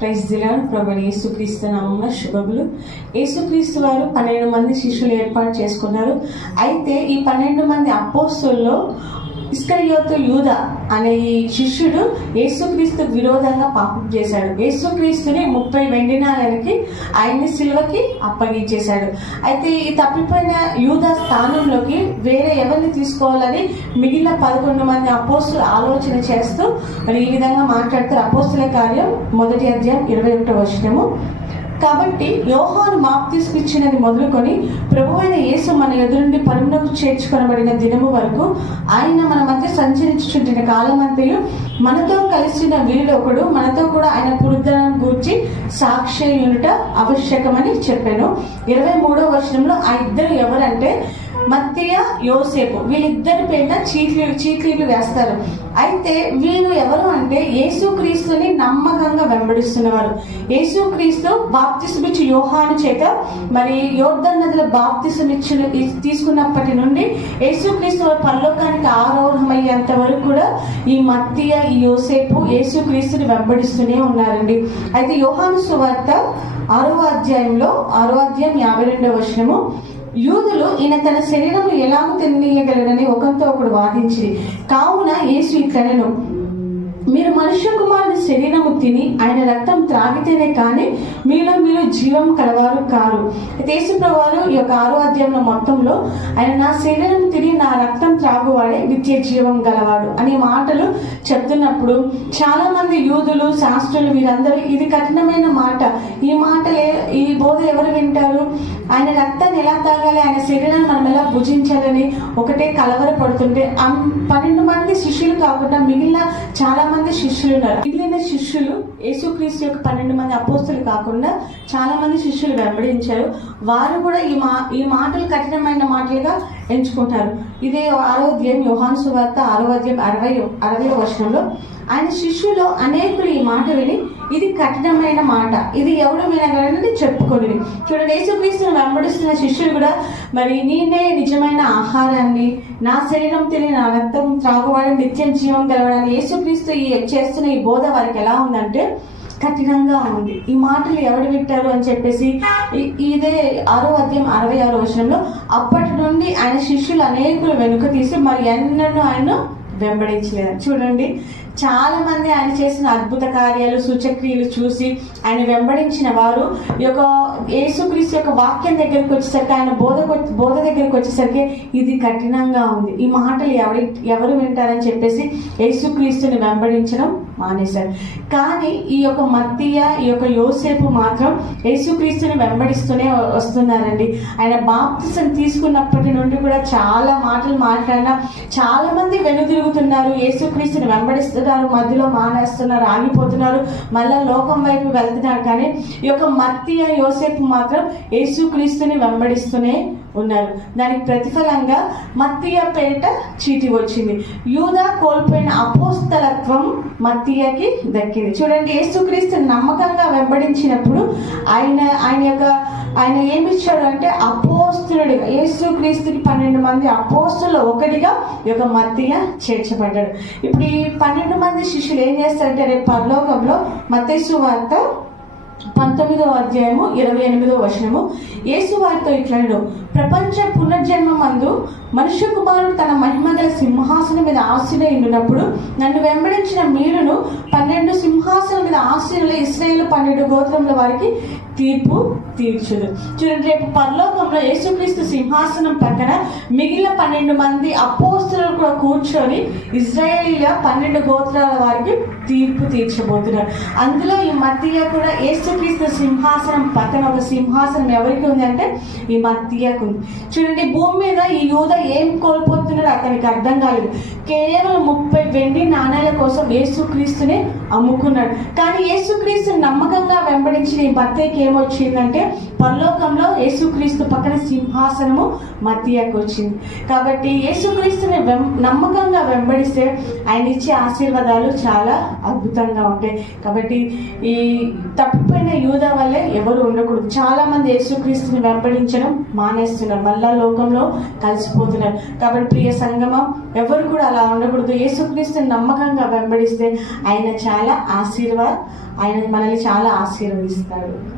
Praise దిలాన్ ప్రభు యేసుక్రీస్తు నామమున శుభములు. యేసుక్రీస్తు వారు పన్నెండు మంది శిష్యులు ఏర్పాటు చేసుకున్నారు. అయితే ఈ పన్నెండు మంది అపోస్తుల్లో ఇస్కరియోతు యూద అనే ఈ శిష్యుడు యేసుక్రీస్తు విరోధంగా పాపం చేశాడు. యేసుక్రీస్తుని ముప్పై వెండి నాణాలకి ఆయన్ని సిల్వకి అప్పగించేశాడు. అయితే ఈ తప్పిపోయిన యూద స్థానంలోకి వేరే ఎవరిని తీసుకోవాలని మిగిలిన పదకొండు మంది అపోస్తులు ఆలోచన చేస్తూ మరి ఈ విధంగా మాట్లాడుతారు అపోస్తుల కార్యం మొదటి అధ్యాయం ఇరవై ఒకటో వచ్చినము కాబట్టి యోహాను బాప్తిస్మ ఇచ్చినది మొదలుకొని ప్రభు అయిన యేసు మన ఎదురుండి పరుమునకు చేర్చుకొనబడిన దినము వరకు ఆయన మన మధ్య సంచరించుచుంటిన కాలమంతయు మనతో కలిసిన వీరిలో ఒకడు మనతో కూడా ఆయన పురుద్దలను గూర్చి సాక్షి యునుట ఆవశ్యకమని చెప్పాను. ఇరవై మూడో వర్షంలో ఆ ఇద్దరు ఎవరంటే మత్తియ యోసేపు వీళ్ళిద్దరి పేట చీట్లు చీట్లీలు వేస్తారు. అయితే వీళ్ళు ఎవరు అంటే యేసుక్రీస్తుని నమ్మకంగా వెంబడిస్తున్నవారు. యేసుక్రీస్తు బాప్తిసమిచ్చి యోహాను చేత మరి యోర్ధన్ నదిలో బాప్తిసమిచ్చిన తీసుకున్నప్పటి నుండి యేసుక్రీస్తు వారు పరలోకానికి ఆరోహమయ్యేంత వరకు కూడా ఈ మత్తియ ఈ యోసేపు యేసుక్రీస్తుని వెంబడిస్తూనే ఉన్నారండి. అయితే యోహాను సువార్త ఆరో అధ్యాయంలో ఆరో అధ్యాయం యాభై రెండవ వచనము. యూదులు ఈయన తన శరీరము ఎలాగూ తిననీయగలడని ఒకరితో ఒకడు వాదించి కావున యేసు ఇట్లనను మీరు మనుష్య కుమారుని శరీరము తిని ఆయన రక్తం త్రాగితేనే కానీ మీలో మీరు జీవం కలవారు కారు. దేశప్రవారు ఈ యొక్క ఆరో అధ్యాయంలో మొత్తంలో ఆయన నా శరీరం తిని నా రక్తం త్రాగువాడే నిత్య జీవం గలవాడు అనే మాటలు చెప్తున్నప్పుడు చాలా మంది యూదులు శాస్త్రులు వీరందరూ ఇది కఠినమైన మాట. ఈ మాటలే ఈ బోధ ఎవరు వింటారు? ఆయన రక్తాన్ని ఎలా తాగాలి? ఆయన శరీరాన్ని మనం ఎలా భుజించాలని ఒకటే కలవరపడుతుంటే పడుతుంటే పన్నెండు మంది శిష్యులు కాకుండా మిగిలిన చాలా మంది శిష్యులు ఉన్నారు. మిగిలిన శిష్యులు యేసుక్రీస్తు యొక్క పన్నెండు మంది అపోస్తులు కాకుండా చాలా మంది శిష్యులు వెంబడించారు. వారు కూడా ఈ మా ఈ మాటలు కఠినమైన మాటలుగా ఎంచుకుంటారు. ఇదే ఆరోగ్యం యోహాను సువార్త ఆరోగ్యం అరవై అరవై వర్షంలో ఆయన శిష్యులు అనేకులు ఈ మాట విని ఇది కఠినమైన మాట. ఇది ఎవడు వినగలనని చెప్పుకొని చూడండి యేసుక్రీస్తుని వెంబడిస్తున్న శిష్యులు కూడా మరి నేనే నిజమైన ఆహారాన్ని నా శరీరం తిని నా రక్తం త్రాగువాడి నిత్యం జీవం గలవడాన్ని యేసుక్రీస్తు ఈ చేస్తున్న ఈ బోధ వారికి ఎలా ఉందంటే కఠినంగా ఉంది. ఈ మాటలు ఎవడు విట్టారు అని చెప్పేసి ఇదే ఆరో అధ్యాయం అరవై ఆరో వచనంలో అప్పటి నుండి ఆయన శిష్యులు అనేకులు వెనుక తీసి మరి ఎన్నడూ ఆయన వెంబడించలేదు చూడండి. చాలా మంది ఆయన చేసిన అద్భుత కార్యాలు సూచక్రియలు చూసి ఆయన వెంబడించిన వారు ఈ యొక్క యేసుక్రీస్తు యొక్క వాక్యం దగ్గరికి వచ్చేసరికి ఆయన బోధ బోధ దగ్గరికి వచ్చేసరికి ఇది కఠినంగా ఉంది. ఈ మాటలు ఎవరి ఎవరు వింటారని చెప్పేసి యేసుక్రీస్తుని వెంబడించడం మానేశారు. కానీ ఈ యొక్క మత్తియ ఈ యొక్క యోసేపు మాత్రం యేసుక్రీస్తుని వెంబడిస్తూనే వస్తున్నారండి. ఆయన బాప్తిసం తీసుకున్నప్పటి నుండి కూడా చాలా మాటలు మాట్లాడినా చాలా మంది తిరుగుతున్నారు యేసుక్రీస్తుని వెంబడిస్తున్నారు. మధ్యలో మానేస్తున్నారు. ఆగిపోతున్నారు. మళ్ళా లోకం వైపు వెళ్తున్నారు. కానీ ఈ యొక్క మత్తియ యోసేపు మాత్రం యేసుక్రీస్తుని వెంబడిస్తూనే ఉన్నారు. దానికి ప్రతిఫలంగా మత్తియ పేట చీటి వచ్చింది. యూదా కోల్పోయిన అపోస్తలత్వం మత్తియకి దక్కింది. చూడండి యేసుక్రీస్తుని నమ్మకంగా వెంబడించినప్పుడు ఆయన ఆయన యొక్క ఆయన ఏమి ఇచ్చాడు అంటే అపోస్తులుడిగా. యేసుక్రీస్తుకి పన్నెండు మంది అపోస్తులు ఒకటిగా యొక్క మత్తిగా చేర్చబడ్డాడు. ఇప్పుడు ఈ పన్నెండు మంది శిష్యులు ఏం చేస్తారంటే రేపు పరలోకంలో మత్స్సు వార్త పంతొమ్మిదవ అధ్యాయము ఇరవై ఎనిమిదవ వచనము. యేసు వారితో ఇట్లాడు ప్రపంచ పునర్జన్మ మందు మనుష్య కుమారుడు తన మహిమగల సింహాసనం మీద ఆశీనున్నప్పుడు నన్ను వెంబడించిన మీరును పన్నెండు సింహాసనం మీద ఆశీనుల ఇస్రాయేల్ పన్నెండు గోత్రముల వారికి తీర్పు తీర్చును. చూడండి రేపు పరలోకంలో యేసుక్రీస్తు సింహాసనం పక్కన మిగిలిన పన్నెండు మంది అపోస్తులు కూడా కూర్చొని ఇజ్రాయేలీల పన్నెండు గోత్రాల వారికి తీర్పు తీర్చబోతున్నారు. అందులో ఈ మధ్య కూడా యేసుక్రీస్తు సింహాసనం పక్కన ఒక సింహాసనం ఎవరికి ఉంది అంటే ఈ మధ్యకు ఉంది. చూడండి భూమి మీద ఈ యూద ఏం కోల్పోతున్నాడో అతనికి అర్థం కాలేదు. కేవలం ముప్పై వెండి నాణేల కోసం యేసుక్రీస్తునే అమ్ముకున్నాడు. కానీ యేసుక్రీస్తు నమ్మకంగా వెంబడించిన ఈ మధ్యకి ఏమొచ్చిందంటే పరలోకంలో యేసుక్రీస్తు పక్కన సింహాసనము మధ్యకు వచ్చింది కాబట్టి యేసుక్రీస్తుని వెం నమ్మకంగా వెంబడిస్తే ఆయన ఇచ్చే ఆశీర్వాదాలు చాలా అద్భుతంగా ఉంటాయి. కాబట్టి ఈ తప్పిపోయిన యూద వల్లే ఎవరు ఉండకూడదు. చాలా మంది యేసుక్రీస్తుని వెంబడించడం మానేస్తున్నారు. మళ్ళా లోకంలో కలిసిపోతున్నారు. కాబట్టి ప్రియ సంగమం ఎవరు కూడా అలా ఉండకూడదు. యేసుక్రీస్తుని నమ్మకంగా వెంబడిస్తే ఆయన చాలా ఆశీర్వాద ఆయన మనల్ని చాలా ఆశీర్వదిస్తాడు.